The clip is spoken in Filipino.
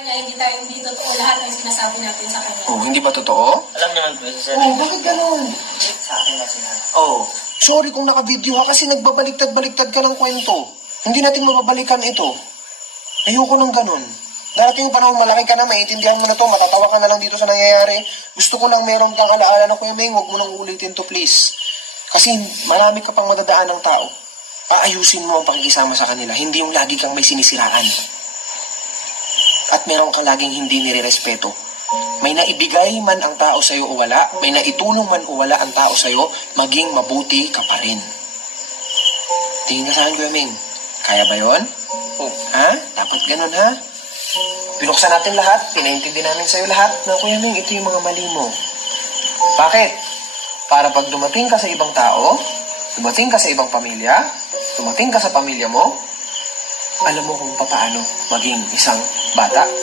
Kanya hindi totoo lahat ng sinasabi natin sa kanya. Oh, hindi ba totoo? Alam naman po siya. Oh, bakit ganun? Sa akin na sila. Oh, sorry kung naka-video ha kasi nagbabaliktad-baliktad ka ng kwento. Hindi natin mababalikan ito. Ayoko ng ganun. Darating yung panahon, malaki ka na, maintindihan mo na to, matatawa ka na lang dito sa nangyayari. Gusto ko lang meron kang alaala na Kuya Ming, huwag mo nang ulitin to please. Kasi marami ka pang madadaan ng tao. Paayusin mo ang pakikisama sa kanila, hindi yung lagi kang may sinisiraan. At meron kang laging hindi nire-respeto. May naibigay man ang tao sa'yo o wala, may naitulong man o wala ang tao sa'yo, maging mabuti ka pa rin. Tingin ka sa akin, Kuya Ming. Kaya ba yun? Oh. Ha? Dapat ganun, ha? Pinuksan natin lahat, pinaintindi namin sa'yo lahat na, Kuya Ming, ito yung mga mali mo. Bakit? Para pag dumating ka sa ibang tao, dumating ka sa ibang pamilya, dumating ka sa pamilya mo, alam mo kung paano maging isang bata.